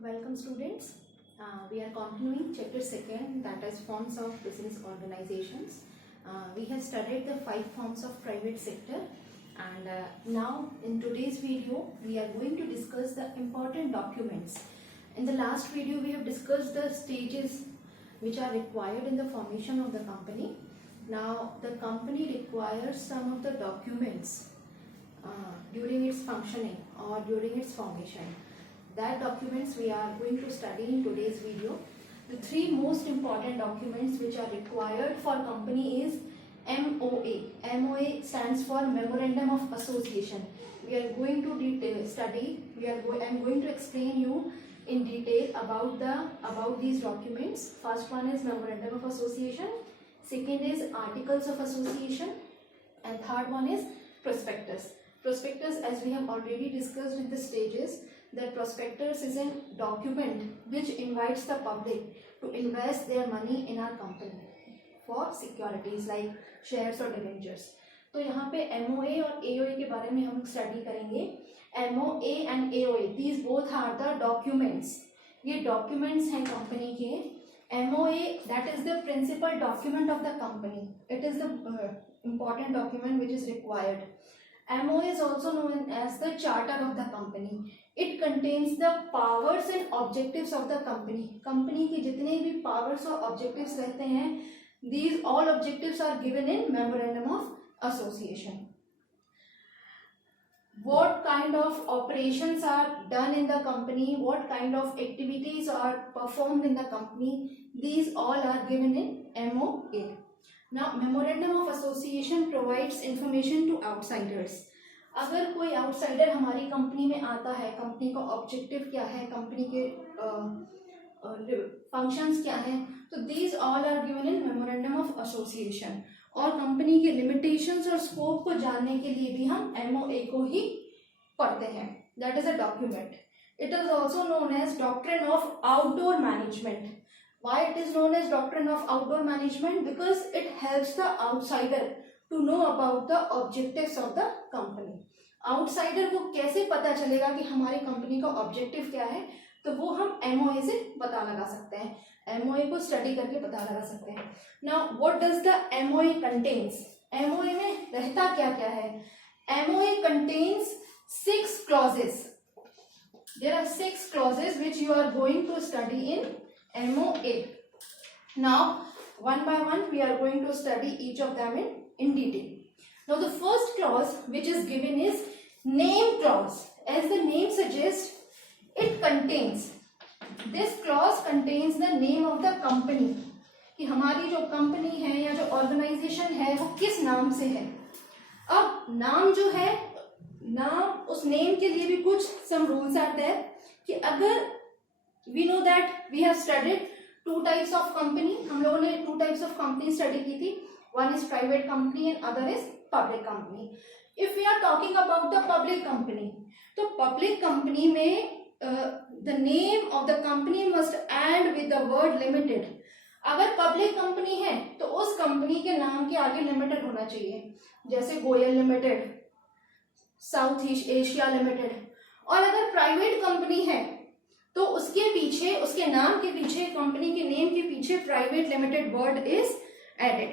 Welcome students. We are continuing chapter 2, that is forms of business organizations. We have studied the 5 forms of private sector, and now in today's video we are going to discuss the important documents. In the last video we have discussed the stages which are required in the formation of the company. Now the company requires some of the documents during its functioning or during its formation. That documents we are going to study in today's video. The 3 most important documents which are required for company is MOA. MOA stands for Memorandum of Association. We are going to study. I am going to explain you in detail about these documents. First one is Memorandum of Association. Second is Articles of Association, and third one is Prospectus. Prospectus, as we have already discussed in the stages, that prospectus is a document which invites the public to invest their money in our company for securities like shares or debentures. तो यहाँ पे MOA और AOA के बारे में हम study करेंगे. MOA and AOA, these both are the documents. ये documents हैं कंपनी के. MOA, that is the principal document of the company. It is the important document which is required. MOA is also known as the charter of the company. It contains the powers and objectives of the company. Company की जितने भी powers और objectives रहते हैं, these all objectives are given in Memorandum of Association. What kind of operations are done in the company, what kind of activities are performed in the company, these all are given in MOA. Now, Memorandum of Association provides information to outsiders. अगर कोई outsider हमारी company में आता है, company का objective क्या है, company के फंक्शंस क्या हैं, तो these all are given in memorandum of association. और कंपनी के लिमिटेशंस और स्कोप को जानने के लिए भी हम MOA को ही पढ़ते हैं. That is a document. It is also known as doctrine of outdoor management. Why it is known as doctrine of outdoor management? Because it helps the outsider to know about the objectives of the company. Outsider को कैसे पता चलेगा कि हमारी company का objective क्या है, तो वो हम MOA से पता लगा सकते हैं. MOA को स्टडी करके पता लगा सकते हैं. Now what does the MOA contains? MOA में रहता क्या क्या है? MOA contains 6 clauses. There are 6 clauses which you are going to study in MOA. Now, one by one, we are going to study each of them in detail. Now, the first clause which is given is name clause. As the name suggests, it contains. This clause contains the name of the company. कि हमारी जो company है या जो organisation है वो किस नाम से है. अब नाम जो है, नाम, उस नेम के लिए भी कुछ some rules are there कि अगर we know that we have studied 2 types of company. हम लोगों ने 2 types of company study की थी. One is private company and other is public company. If we are talking about the public company, तो public company में the name of the company must end with the word limited. अगर public company है तो उस company के नाम के आगे limited होना चाहिए, जैसे Goyal limited, south east Asia limited. और अगर प्राइवेट कंपनी है तो उसके पीछे, उसके नाम के पीछे, कंपनी के नेम के पीछे private limited word is added.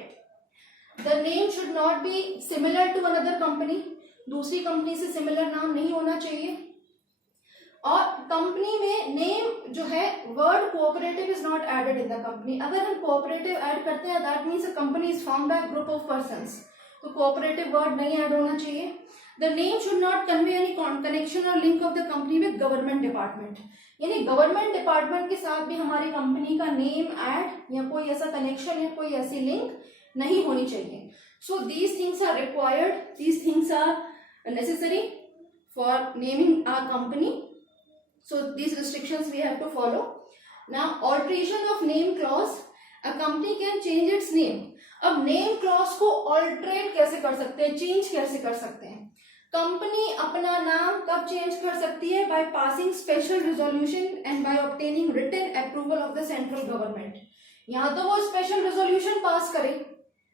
The name should not be similar to another company. दूसरी कंपनी से सिमिलर नाम नहीं होना चाहिए. और कंपनी में नेम जो है, word cooperative is not added in the company. अगर हम कोऑपरेटिव ऐड करते हैं, that means a company is formed by group of persons, तो कोऑपरेटिव वर्ड नहीं ऐड होना चाहिए. The name should not convey any connection or link of the company with government department. यानी government department के साथ भी हमारी कंपनी का नेम ऐड या कोई ऐसा कनेक्शन या कोई ऐसी लिंक नहीं होनी चाहिए. So these things are required, these things are necessary for naming our company. So these restrictions we have to follow. Now alteration of name clause. A company can change its name. अब name clause को alterate कैसे कर सकते हैं, change कैसे कर सकते हैं? कंपनी अपना नाम कब चेंज कर सकती है? By passing special resolution and by obtaining written approval of the central government. या तो वो स्पेशल रिजोल्यूशन पास करे,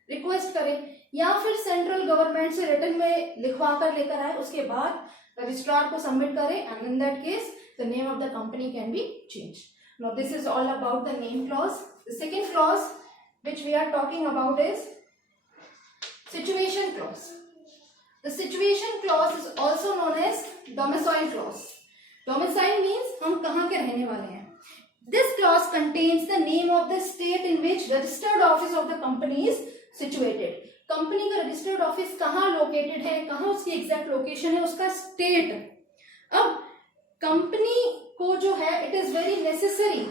रिक्वेस्ट करे, या फिर सेंट्रल गवर्नमेंट से रिटन में लिखवा कर लेकर आए, उसके बाद रजिस्ट्रार को सबमिट करे, and in that case the name of the company can be changed. Now this is all about the name clause. The second clause which we are talking about is situation clause. The situation clause is also known as domicile clause. Domicile means हम कहाँ के रहने वाले हैं. This clause contains the name of the state in which registered office of the company is situated. Company का registered office कहाँ located है, कहाँ उसकी एग्जैक्ट लोकेशन है, उसका स्टेट. अब कंपनी को जो है it is very necessary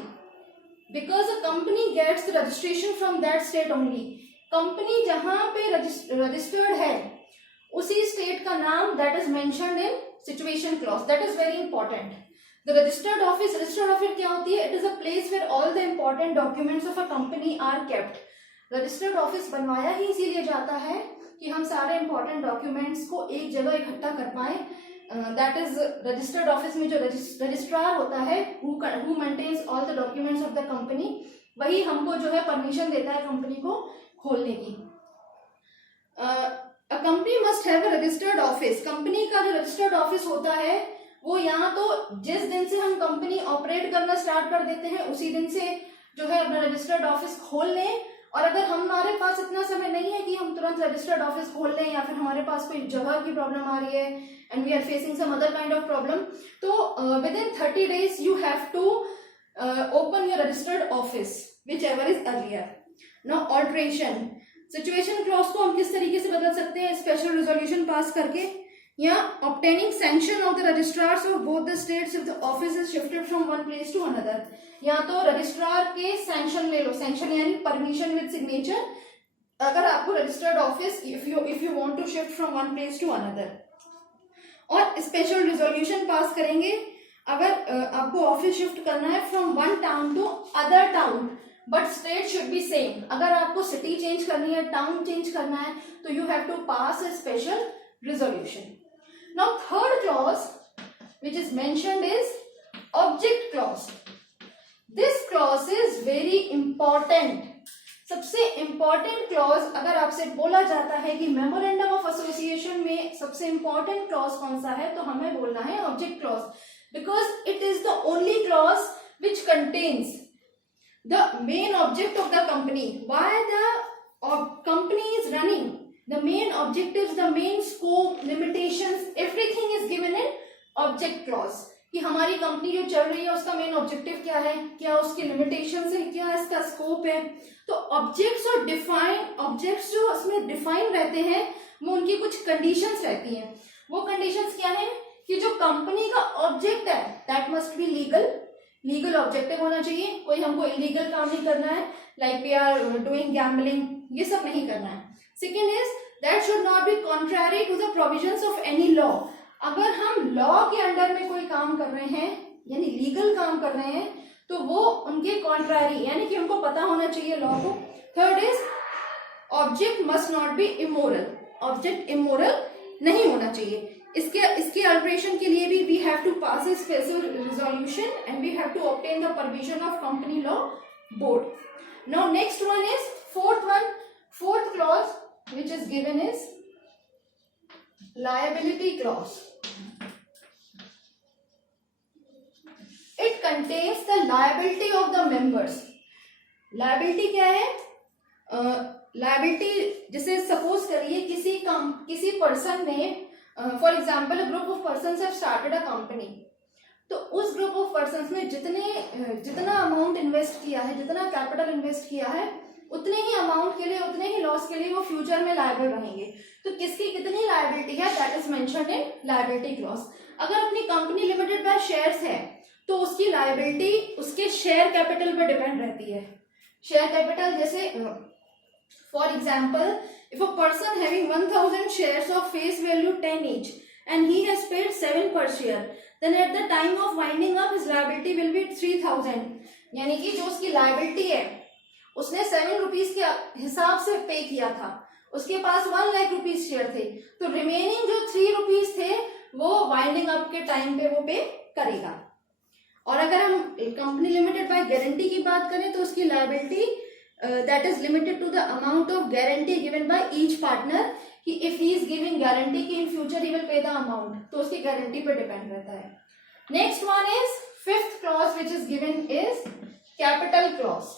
because a company gets the registration from that state only. Company जहां पे रजिस्टर्ड है उसी स्टेट का नाम that is mentioned in situation clause. That is very important. The registered office क्या होती है? It is a place where all the important documents of a company are kept. Registered office बनवाया ही इसीलिए जाता है कि हम सारे इंपॉर्टेंट डॉक्यूमेंट्स को एक जगह इकट्ठा कर पाए. दैट इज रजिस्टर्ड ऑफिस में जो रजिस्ट्रार होता है who maintains all the documents of the company, वही हमको जो है परमिशन देता है कंपनी को खोलने की. A company must have a registered office. Company का जो रजिस्टर्ड ऑफिस होता है वो यहाँ तो जिस दिन से हम कंपनी ऑपरेट करना स्टार्ट कर देते हैं उसी दिन से जो है अपना रजिस्टर्ड ऑफिस खोल लें. और अगर हमारे पास इतना समय नहीं है कि हम तुरंत रजिस्टर्ड ऑफिस खोल लें, या फिर हमारे पास कोई जगह की प्रॉब्लम आ रही है and we are facing some other kind of problem, तो within 30 days you have to open your registered office whichever is earlier. Now alteration. Situation clause को हम किस तरीके से बदल सकते हैं? स्पेशल रेजोल्यूशन पास करके, या obtaining sanction of the registrars of both the states if the office is shifted from one place to another. या तो रजिस्ट्रार के सैंक्शन ले लो. सैंक्शन यानी परमिशन विद सिग्नेचर. अगर आपको registered office if you want to shift from one place to another. और special resolution pass करेंगे अगर आपको ऑफिस शिफ्ट करना है from one town to other town but state should B same. अगर आपको सिटी चेंज करनी है, टाउन चेंज करना है, तो you have to pass a special resolution. Now third clause which is mentioned is object clause. This clause is very important. सबसे important clause अगर आपसे बोला जाता है कि मेमोरेंडम ऑफ एसोसिएशन में सबसे इंपॉर्टेंट क्लॉज कौन सा है, तो हमें बोलना है object clause, because it is the only clause which contains the main object of the company, why the company is running, the main objectives, the main scope, limitations, everything is given in object clause. कि हमारी company जो चल रही है उसका main objective क्या है, क्या उसकी लिमिटेशंस है, क्या इसका स्कोप है. तो ऑब्जेक्ट्स और ऑब्जेक्ट्स जो उसमें डिफाइन रहते हैं वो उनकी कुछ कंडीशंस रहती हैं. वो कंडीशंस क्या है कि जो कंपनी का ऑब्जेक्ट है that must be legal objective होना चाहिए. कोई हमको इलीगल काम नहीं करना है, like we are doing gambling, ये सब नहीं करना है. Second is that should not be contrary to the provisions of any law. अगर हम लॉ के अंडर में कोई काम कर रहे हैं यानी लीगल काम कर रहे हैं तो वो उनके कॉन्ट्रारी यानी कि हमको पता होना चाहिए लॉ को. Third is object must not be immoral. Object immoral नहीं होना चाहिए. इसके अल्ट्रेशन के लिए भी we have to pass a special resolution and we have to obtain the permission of company law board. Now next one is fourth clause which is given is liability clause. It contains the liability of the members. Liability क्या है? Liability जैसे suppose करिए किसी person ने for example a group of persons have started a company. तो उस group of persons ने जितना अमाउंट इन्वेस्ट किया है, जितना कैपिटल इन्वेस्ट किया है, उतने ही अमाउंट के लिए, उतने ही लॉस के लिए वो फ्यूचर में लायबल रहेंगे. तो किसकी कितनी लायबिलिटी है that is mentioned in liability clause. अगर अपनी कंपनी लिमिटेड बाय शेयर्स है तो उसकी लायबिलिटी उसके शेयर कैपिटल पर डिपेंड रहती है. शेयर कैपिटल जैसे for example if a person having 1000 shares of face value 10 each and he has paid 7 per share, then at the time of winding up his liability will be 3000. यानी कि जो उसकी liability है उसने 7 rupees के हिसाब से पे किया था, उसके पास 1 लाख रुपीज शेयर थे, तो रिमेनिंग जो 3 रुपीज थे वो वाइंडिंग अप के टाइम पे वो पे करेगा. और अगर हम कंपनी लिमिटेड बाय गारंटी की बात करें तो उसकी liability that is limited to the amount of guarantee given by each partner, कि if he is giving guarantee कि in future he will pay the amount, तो उसकी गारंटी पे डिपेंड रहता है. Next one is fifth clause which is given is capital clause.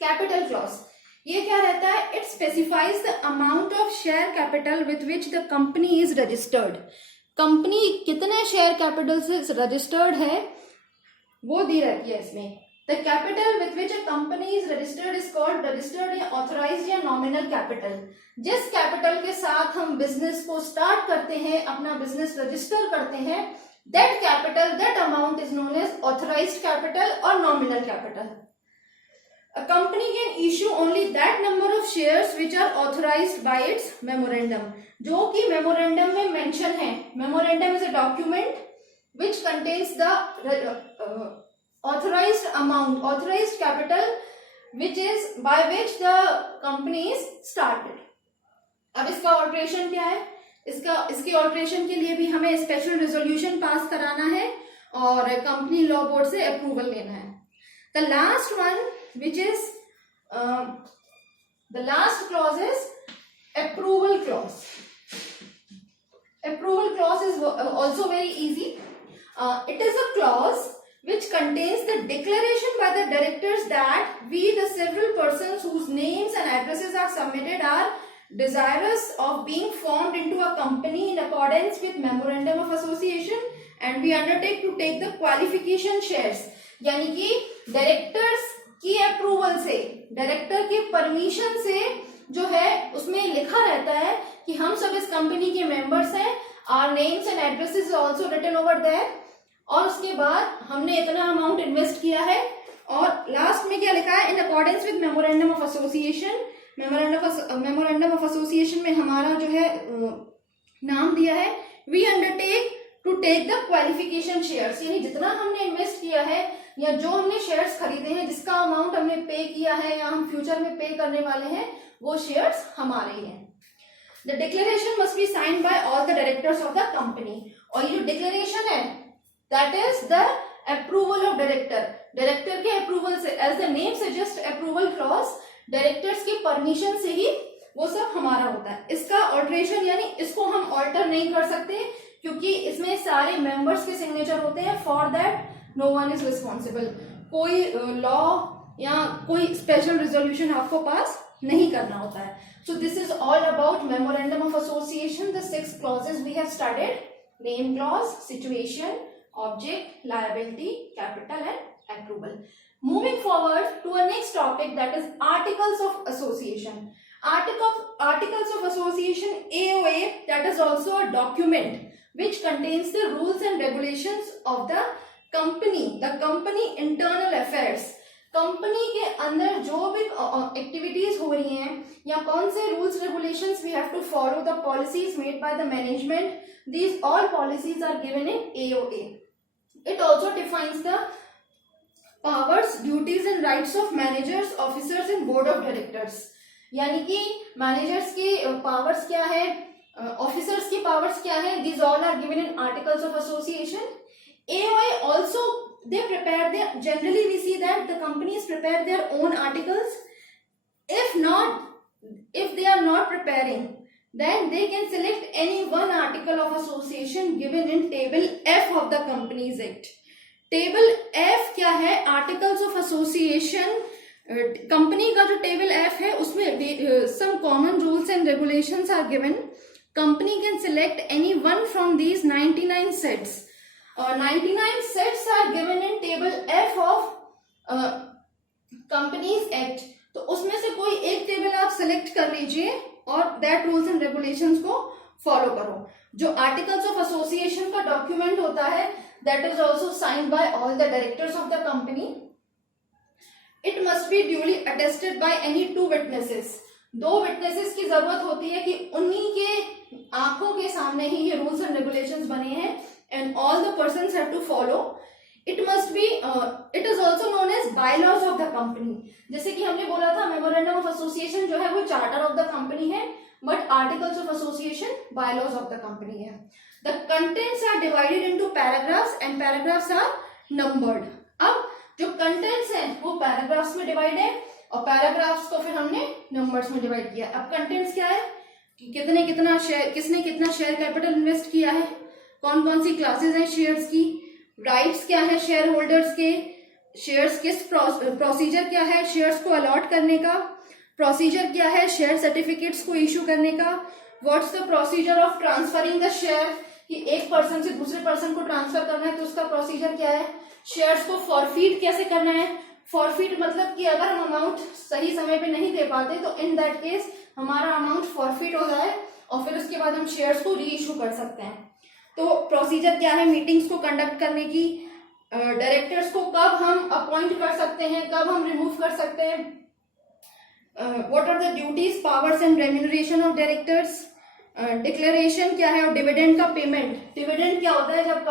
Capital clause ये क्या रहता है? It specifies the amount of share capital with which the company is registered. Company कितने शेयर कैपिटल से registered है वो दी रहती है इसमें. The capital with which a company is registered is called registered या ऑथराइज्ड या नॉमिनल कैपिटल. जिस कैपिटल के साथ हम बिजनेस को स्टार्ट करते हैं, अपना बिजनेस रजिस्टर करते हैं, that capital, that amount is known as authorised capital और nominal capital. A company can issue only that number of shares which are authorized by its memorandum. जो कि मेमोरेंडम में मेंशन है. Memorandum is a document which contains the authorized amount, authorized capital, which is by which the company is started. अब इसका alteration क्या है? इसके alteration के लिए भी हमें स्पेशल रेजोल्यूशन पास कराना है और कंपनी लॉ बोर्ड से अप्रूवल लेना है. The last one, which is the last clause is approval clause. Approval clause is also very easy. It is a clause which contains the declaration by the directors that we, the several persons whose names and addresses are submitted, are desirous of being formed into a company in accordance with memorandum of association, and we undertake to take the qualification shares. यानी कि directors की approval से, director की permission से जो है उसमें लिखा रहता है कि हम सब इस कंपनी के मेंबर्स हैं, our names and addresses also written over there, और उसके बाद हमने इतना अमाउंट इन्वेस्ट किया है, और लास्ट में क्या लिखा है? In accordance with memorandum of association. Memorandum of association में हमारा जो है नाम दिया है, we undertake to take the qualification shares. यानी जितना हमने इन्वेस्ट किया है या जो हमने शेयर्स खरीदे हैं, जिसका अमाउंट हमने पे किया है या हम फ्यूचर में पे करने वाले हैं, वो शेयर्स हमारे ही हैं. The declaration must be signed by all the directors of the company. और ये जो डिक्लेरेशन है that is the approval of director. Director के अप्रूवल से, as the name suggest approval clause, directors की परमिशन से ही वो सब हमारा होता है. इसका ऑल्ट्रेशन यानी इसको हम ऑल्टर नहीं कर सकते क्योंकि इसमें सारे मेंबर्स के सिग्नेचर होते हैं. For that no one is responsible. कोई लॉ या कोई स्पेशल रेजोल्यूशन आपको पास नहीं करना होता है. So this is all about memorandum of association. The 6 clauses we have studied: name clause, situation, object, liability, capital and approval. Moving forward to a next topic, that is articles of association. Articles of association, AOA, that is also a document which contains the rules and regulations of the company internal affairs. Company के अंदर जो भी activities हो रही हैं या कौन से rules regulations we have to follow, the policies made by the management, these all policies are given in AOA. It also defines the powers, duties and rights of managers, officers and board of directors. यानी कि managers की powers क्या है, officers की powers क्या है, these all are given in articles of association. AOA also, they prepare their, generally we see that the companies prepare their own articles. If they are not preparing, then they can select any one article of association given in table F of the Companies Act. Table F क्या है? Articles of Association. Company का जो table F है उसमें some common rules and regulations are given. Company can select any one from these 99 sets. 99 sets are given in table F of Companies Act. तो उसमें से कोई एक टेबल आप सेलेक्ट कर लीजिए और दैट रूल्स एंड रेगुलेशंस को फॉलो करो. जो आर्टिकल्स ऑफ एसोसिएशन का डॉक्यूमेंट होता है that is also signed by all the directors of the company. It must B duly attested by any 2 witnesses. 2 witnesses की जरूरत होती है कि उन्हीं के आंखों के सामने ही ये रूल्स एंड रेगुलेशंस बने हैं and all the persons have to follow. It must be, it is also known as bylaws of the company. जैसे कि हमने बोला था मेमोरेंडम ऑफ एसोसिएशन जो है वो चार्टर ऑफ द कंपनी है, but articles of association bylaws of the company है. The contents are divided into paragraphs and paragraphs are numbered. अब जो कंटेंट्स हैं वो पैराग्राफ्स में डिवाइड है और पैराग्राफ्स को फिर हमने नंबर्स में डिवाइड किया. अब कंटेंट्स क्या है? कि किसने कितना शेयर कैपिटल इन्वेस्ट किया है, कौन कौन सी क्लासेस हैं शेयर्स की, राइट्स क्या है शेयर होल्डर्स के, शेयर्स किस प्रोसीजर क्या है शेयर्स को अलॉट करने का, प्रोसीजर क्या है शेयर सर्टिफिकेट्स को इशू करने का, what's the procedure of transferring the share, कि एक पर्सन से दूसरे पर्सन को ट्रांसफर करना है तो उसका प्रोसीजर क्या है, शेयर्स को फॉरफीट कैसे करना है, फॉरफीट मतलब कि अगर हम अमाउंट सही समय पे नहीं दे पाते तो इन दैट केस हमारा अमाउंट फॉरफीट हो जाए और फिर उसके बाद हम शेयर्स को री इशू कर सकते हैं। तो प्रोसीजर क्या है मीटिंग्स को कंडक्ट करने की, डायरेक्टर्स को कब हम अपॉइंट कर सकते हैं, कब हम रिमूव कर सकते हैं, what are the duties powers and remuneration of directors, declaration क्या है और डिविडेंड का पेमेंट। डिविडेंड क्या होता है, जब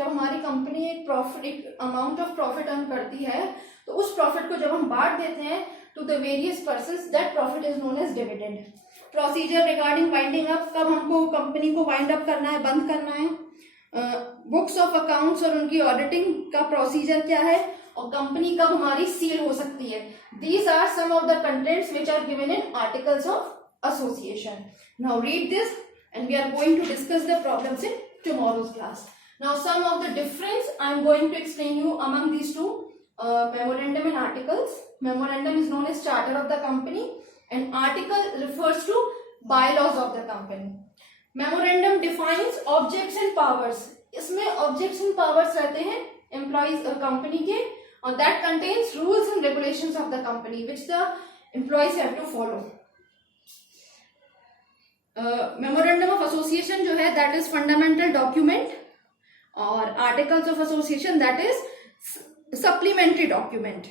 हमारी कंपनी एक अमाउंट ऑफ प्रॉफिट अर्न करती है तो उस प्रॉफिट को जब हम बांट देते हैं to the various persons, that profit is known as dividend. Procedure regarding winding up, कब हमको कंपनी को वाइंड अप करना है, बंद करना है, बुक्स ऑफ अकाउंट्स और उनकी ऑडिटिंग का प्रोसीजर क्या है, और कंपनी कब हमारी सील हो सकती है। These are some of the contents which are given in articles of association. Now read this and we are going to discuss the problems in tomorrow's class. Now some of the difference I am going to explain you among these two memorandum and articles. Memorandum is known as charter of the company and article refers to bylaws of the company. Memorandum defines objects and powers. इसमें objects and powers रहते हैं employees company के, और that contains rules and regulations of the company which the employees have to follow. Memorandum of association जो है that is fundamental document, और articles of association that is supplementary document.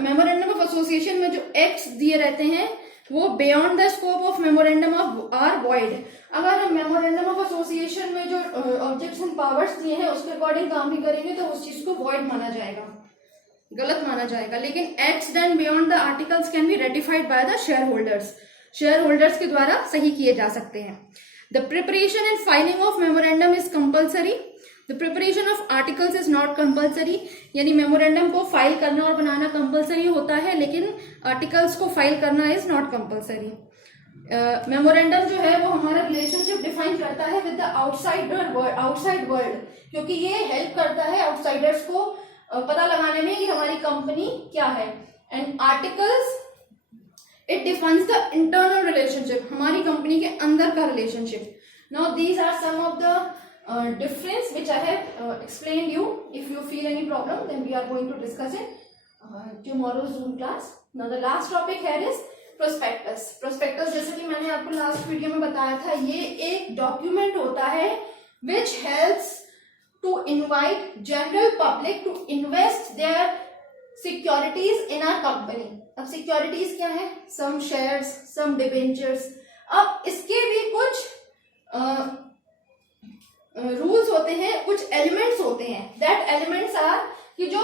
Memorandum of association में जो acts दिए रहते हैं वो beyond the scope of memorandum of are void. अगर हम मेमोरेंडम ऑफ एसोसिएशन में जो ऑब्जेक्ट्स एंड पावर्स दिए हैं उसके अकॉर्डिंग काम भी करेंगे तो उस चीज को वॉइड माना जाएगा, गलत माना जाएगा। लेकिन acts done beyond the articles can be ratified by the share holders, share holders के द्वारा सही किए जा सकते हैं। The preparation and filing of memorandum is compulsory, the preparation of articles is not compulsory. यानी मेमोरेंडम को फाइल करना और बनाना कंपल्सरी होता है लेकिन आर्टिकल्स को फाइल करना इज नॉट कंपल्सरी। मेमोरेंडम जो है वो हमारा रिलेशनशिप डिफाइन करता है विद द आउटसाइड वर्ल्ड, क्योंकि ये हेल्प करता है आउटसाइडर्स को पता लगाने में कि हमारी कंपनी क्या है। And articles it defines the internal relationship, हमारी कंपनी के अंदर का relationship. Now these are some of the difference which I have explained you. If you feel any problem then we are going to discuss it tomorrow's Zoom class. Now the last topic here is prospectus. Prospectus जैसे कि मैंने आपको last video में बताया था, ये एक document होता है which helps to invite general public to invest their securities in our company. अब सिक्योरिटीज क्या है, सम शेयर्स, सम डिबेंचर्स। अब इसके भी कुछ रूल्स होते हैं, कुछ एलिमेंट्स होते हैं। दैट एलिमेंट्स आर कि जो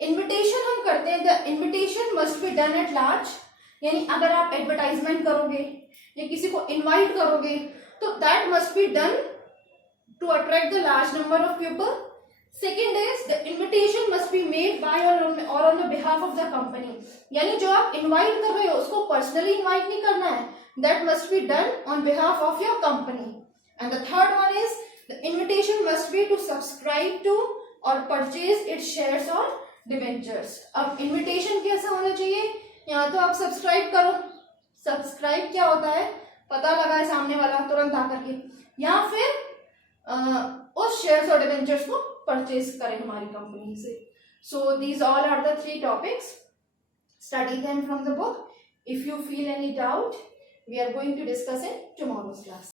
इन्विटेशन हम करते हैं, the invitation must be done at large. यानी अगर आप एडवर्टाइजमेंट करोगे या किसी को इनवाइट करोगे तो that must be done to attract the large number of people. Second is the invitation must be made by or on the behalf of the company. यानी जो आप इनवाइट कर रहे हो उसको पर्सनली इनवाइट नहीं करना है, that must be done on behalf of your company. And the third one is the invitation must be to subscribe to or purchase its shares or debentures. अब invitation कैसा होना चाहिए, यहाँ तो आप सब्सक्राइब करो। सब्सक्राइब क्या होता है, पता लगा है सामने वाला तुरंत आकर के, या फिर उस शेयर्स और डिबेंचर्स को परचेज करें हमारी कंपनी से। So these all are the 3 topics, study them from the book. If you feel any doubt we are going to discuss in tomorrow's class.